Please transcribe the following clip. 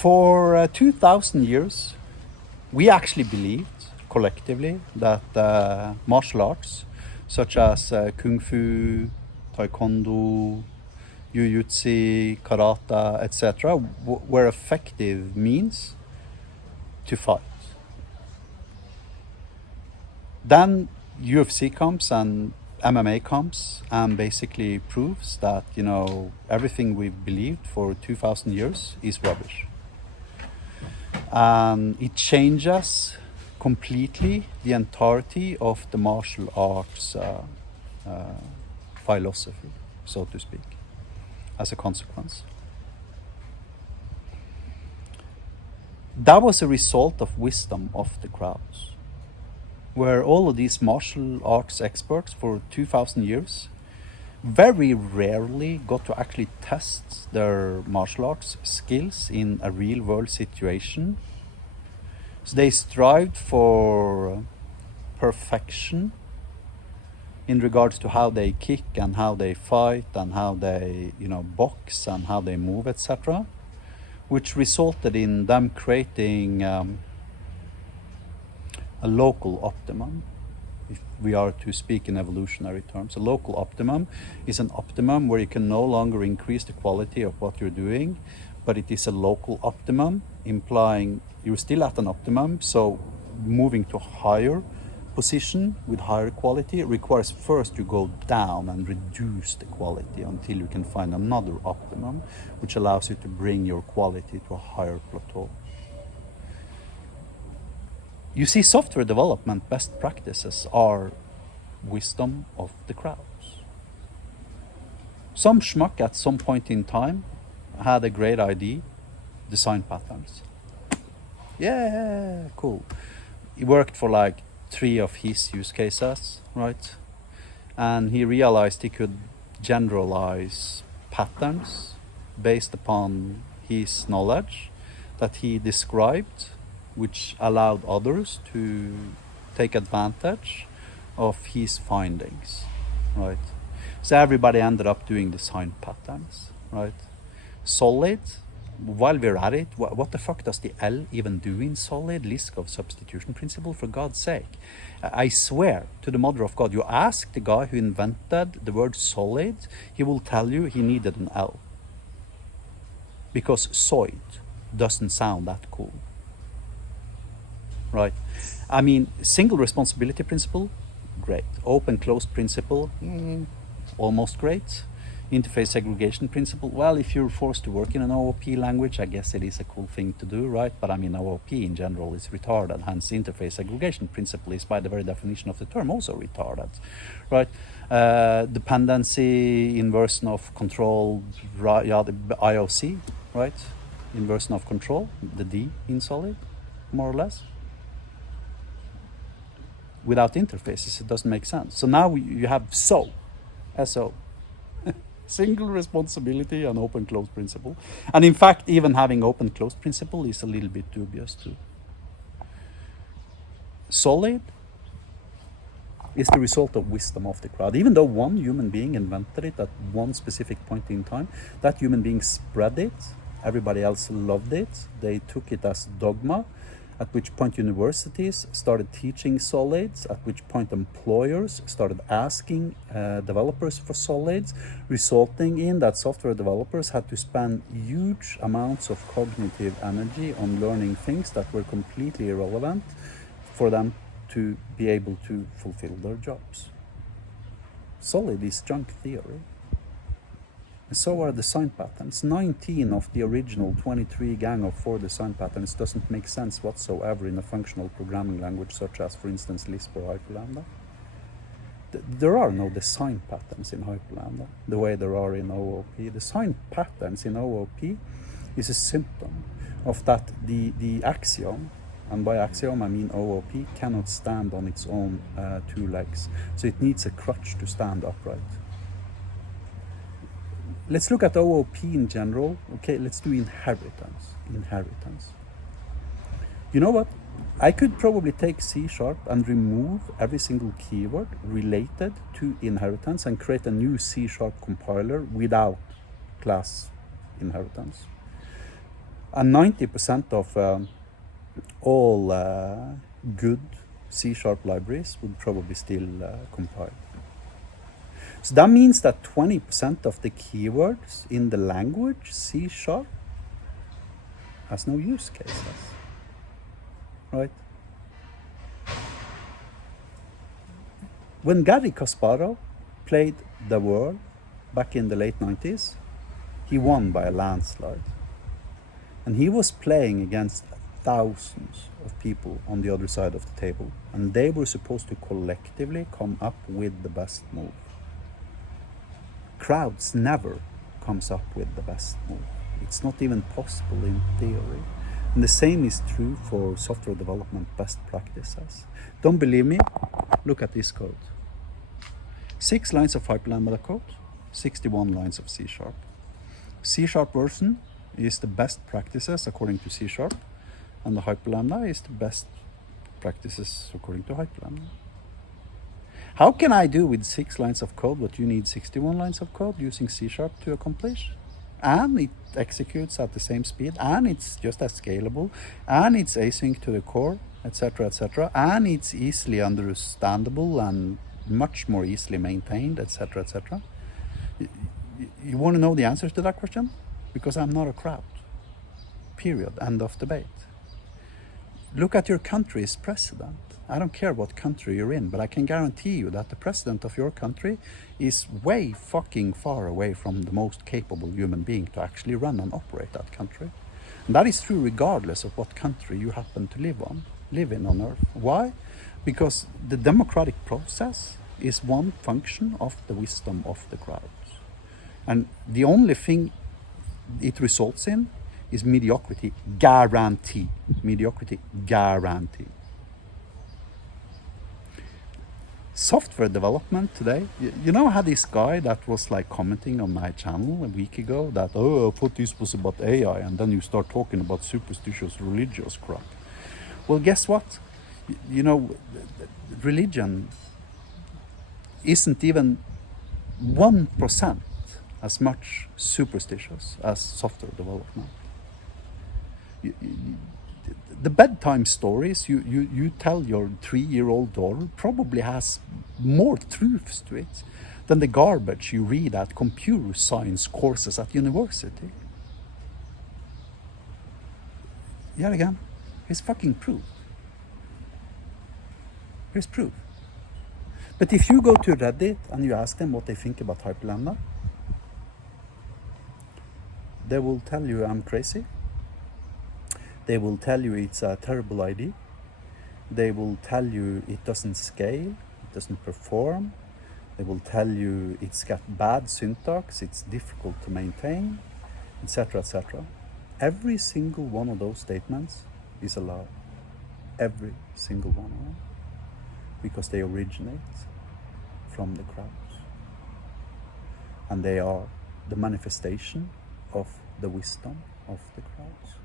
For 2,000 years, we actually believed collectively that martial arts such as Kung Fu, Tae Kwon Do, Jiu-Jitsu, Karate, etc. were effective means to fight. Then UFC comes and MMA comes and basically proves that, you know, everything we've believed for 2,000 years is rubbish. And it changes completely the entirety of the martial arts philosophy, so to speak, as a consequence. That was a result of wisdom of the crowds, where all of these martial arts experts for 2,000 years very rarely got to actually test their martial arts skills in a real world situation. So they strived for perfection in regards to how they kick and how they fight and how they, you know, box and how they move, etc., which resulted in them creating a local optimum. If we are to speak in evolutionary terms, a local optimum is an optimum where you can no longer increase the quality of what you're doing, but it is a local optimum, implying you're still at an optimum. So moving to a higher position with higher quality requires first you go down and reduce the quality until you can find another optimum, which allows you to bring your quality to a higher plateau. You see, software development best practices are wisdom of the crowds. Some schmuck at some point in time had a great idea, design patterns. Yeah, cool. He worked for like 3 of his use cases, right? And he realized he could generalize patterns based upon his knowledge that he described, which allowed others to take advantage of his findings, right? So everybody ended up doing design patterns, right? Solid, while we're at it, what the fuck does the L even do in solid? Liskov substitution principle, for God's sake. I swear to the mother of God, you ask the guy who invented the word solid, he will tell you he needed an L. Because soid doesn't sound that cool. Right? I mean, single responsibility principle, great. Open closed principle, almost great. Interface segregation principle, well, if you're forced to work in an OOP language, I guess it is a cool thing to do, right? But I mean, OOP in general is retarded, hence interface segregation principle is by the very definition of the term also retarded, right? Dependency, inversion of control, yeah, the IOC, right? Inversion of control, the D in solid, more or less. Without interfaces, it doesn't make sense. So now you have SO, SO. Single responsibility and open closed principle. And in fact, even having open closed principle is a little bit dubious too. Solid is the result of wisdom of the crowd. Even though one human being invented it at one specific point in time, that human being spread it, everybody else loved it, they took it as dogma, at which point universities started teaching solids, at which point employers started asking developers for solids, resulting in that software developers had to spend huge amounts of cognitive energy on learning things that were completely irrelevant for them to be able to fulfill their jobs. Solid is junk theory. And so are design patterns. 19 of the original 23 gang of 4 design patterns doesn't make sense whatsoever in a functional programming language such as, for instance, Lisp or Hyperlambda. There are no design patterns in Hyperlambda the way there are in OOP. Design patterns in OOP is a symptom of that the axiom, and by axiom I mean OOP, cannot stand on its own 2 legs. So it needs a crutch to stand upright. Let's look at OOP in general. Okay, let's do inheritance. Inheritance. You know what? I could probably take C# and remove every single keyword related to inheritance and create a new C# compiler without class inheritance. And 90% of all good C-sharp libraries would probably still compile. So that means that 20% of the keywords in the language C-sharp has no use cases, right? When Garry Kasparov played the world back in the late 90s, he won by a landslide. And he was playing against thousands of people on the other side of the table. And they were supposed to collectively come up with the best move. Crowds never comes up with the best move. It's not even possible in theory. And the same is true for software development best practices. Don't believe me? Look at this code. 6 lines of hyperlambda code, 61 lines of C#. C# version is the best practices according to C#, and the hyperlambda is the best practices according to hyperlambda. How can I do with 6 lines of code what you need 61 lines of code using C# to accomplish? And it executes at the same speed, and it's just as scalable, and it's async to the core, etc., etc., and it's easily understandable and much more easily maintained, etc., etc. You want to know the answers to that question? Because I'm not a crowd. Period. End of debate. Look at your country's president. I don't care what country you're in, but I can guarantee you that the president of your country is way fucking far away from the most capable human being to actually run and operate that country. And that is true regardless of what country you happen to live in on earth. Why? Because the democratic process is one function of the wisdom of the crowds. And the only thing it results in is mediocrity guarantee. Mediocrity guarantee. Software development today, you know, I had this guy that was like commenting on my channel a week ago that, oh, I thought this was about AI, and then you start talking about superstitious religious crap. Well, guess what? You know, religion isn't even 1% as much superstitious as software development. The bedtime stories you tell your 3-year-old daughter probably has more truths to it than the garbage you read at computer science courses at university. Yet again, here's fucking proof. Here's proof. But if you go to Reddit and you ask them what they think about hyperlambda, they will tell you I'm crazy. They will tell you it's a terrible idea. They will tell you it doesn't scale, it doesn't perform. They will tell you it's got bad syntax, it's difficult to maintain, etc., etc. Every single one of those statements is a lie. Every single one of them. Because they originate from the crowds. And they are the manifestation of the wisdom of the crowds.